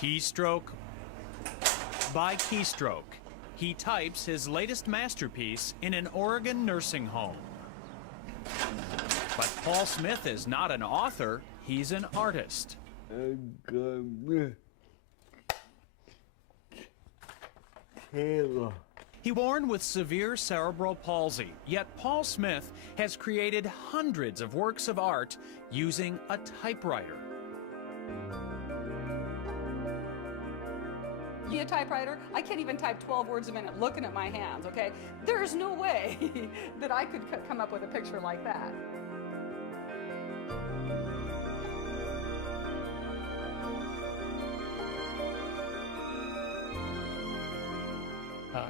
Keystroke by keystroke, he types his latest masterpiece in an Oregon nursing home. But Paul Smith is not an author, he's an artist. He born with severe cerebral palsy, yet Paul Smith has created hundreds of works of art using a typewriter. A typewriter, I can't even type 12 words a minute looking at my hands, okay? There's no way that I could come up with a picture like that.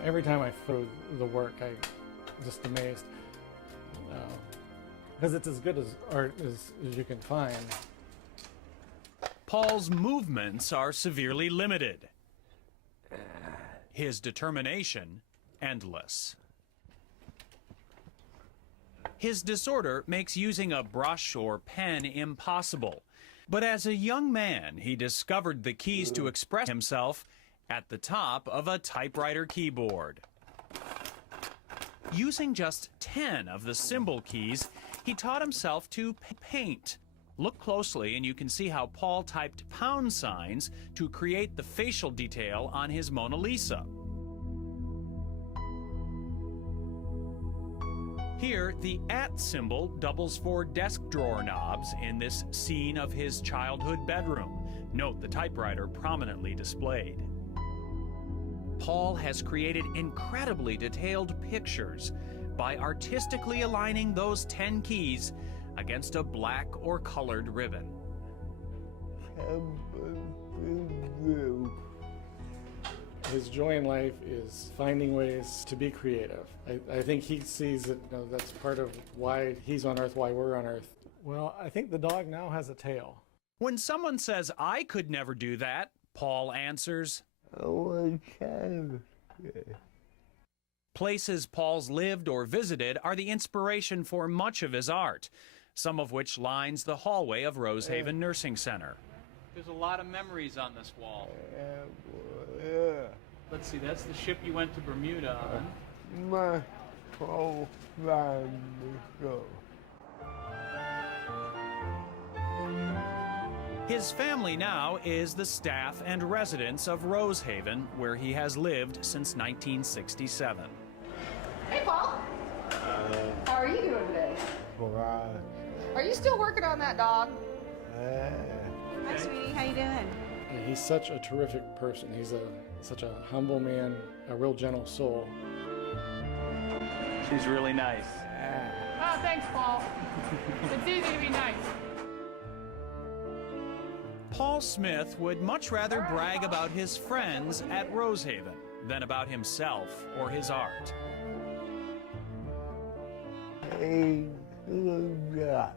Every time I throw the work, I'm just amazed. Because it's as good as art as you can find. Paul's movements are severely limited. His determination, endless. His disorder makes using a brush or pen impossible. But as a young man, he discovered the keys to express himself at the top of a typewriter keyboard. Using just 10 of the symbol keys, he taught himself to paint. Look closely and you can see how Paul typed pound signs to create the facial detail on his Mona Lisa. Here, the @ symbol doubles for desk drawer knobs in this scene of his childhood bedroom. Note the typewriter prominently displayed. Paul has created incredibly detailed pictures by artistically aligning those 10 keys against a black or colored ribbon. His joy in life is finding ways to be creative. I think he sees that that's part of why he's on Earth, why we're on Earth. Well, I think the dog now has a tail. When someone says, "I could never do that," Paul answers, Places Paul's lived or visited are the inspiration for much of his art, some of which lines the hallway of Rosehaven Nursing Center. There's a lot of memories on this wall. Let's see, that's the ship you went to Bermuda on. My whole family go. His family now is the staff and residents of Rosehaven, where he has lived since 1967. Hey, Paul. How are you doing today? Are you still working on that dog? Hi, sweetie. How you doing? He's such a terrific person. He's such a humble man, a real gentle soul. She's really nice. Oh, thanks, Paul. It's easy to be nice. Paul Smith would much rather brag about his friends at Rosehaven than about himself or his art. Hey, good guy.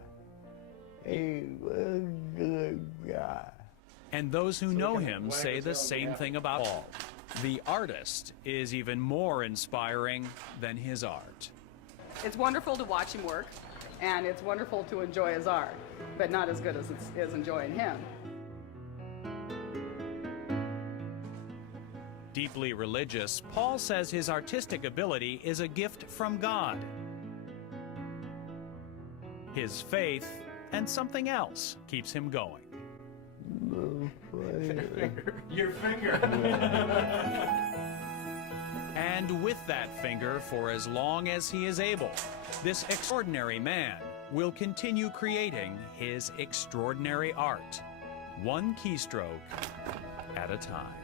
Hey, good guy. And those who know him say the same thing about Paul. The artist is even more inspiring than his art. It's wonderful to watch him work, and it's wonderful to enjoy his art, but not as good as it is enjoying him. Deeply religious, Paul says his artistic ability is a gift from God. His faith and something else keeps him going. Your finger. And with that finger for as long as he is able, this extraordinary man will continue creating his extraordinary art, one keystroke at a time.